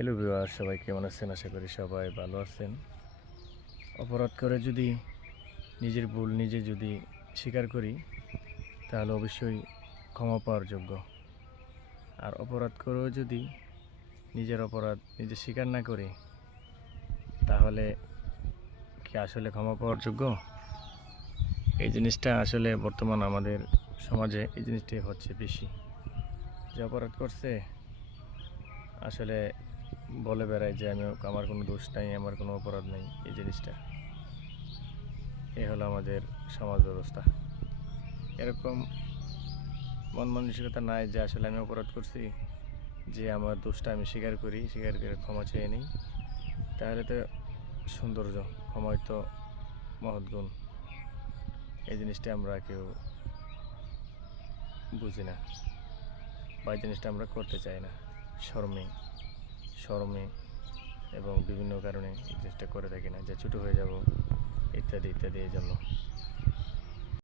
Hello viewer, সবাই কেমন আছেন? আশা করি সবাই ভালো আছেন। অপরাধ করে যদি নিজের ভুল নিজে যদি স্বীকার করি, তাহলে অবশ্যই ক্ষমা পাওয়ার যোগ্য। আর অপরাধ করেও যদি নিজের অপরাধ নিজে স্বীকার না করি, তাহলে কি আসলে ক্ষমা পাওয়ার যোগ্য? এই জিনিসটা আসলে বর্তমান আমাদের সমাজে এই জিনিসটাই হচ্ছে বেশি। যে অপরাধ করছে আসলে বলে বেড়ায় যে আমার কোনো দোষ নাই, আমার কোনো অপরাধ নেই। এই জিনিসটা এ হলো আমাদের সমাজ ব্যবস্থা। এরকম মন মানসিকতা নাই যে আসলে আমি অপরাধ করছি, যে আমার দোষটা আমি স্বীকার করি, স্বীকার করে ক্ষমা চেয়ে নিই। তাহলে তো সৌন্দর্য, ক্ষমাই তো মহৎ গুণ। এই জিনিসটা আমরা কেউ বুঝি না, বা এই জিনিসটা আমরা করতে চাই না। শরমে শরমে এবং বিভিন্ন কারণে এই জিনিসটা করে থাকি না, যে ছোটো হয়ে যাব ইত্যাদি ইত্যাদি। এই জন্য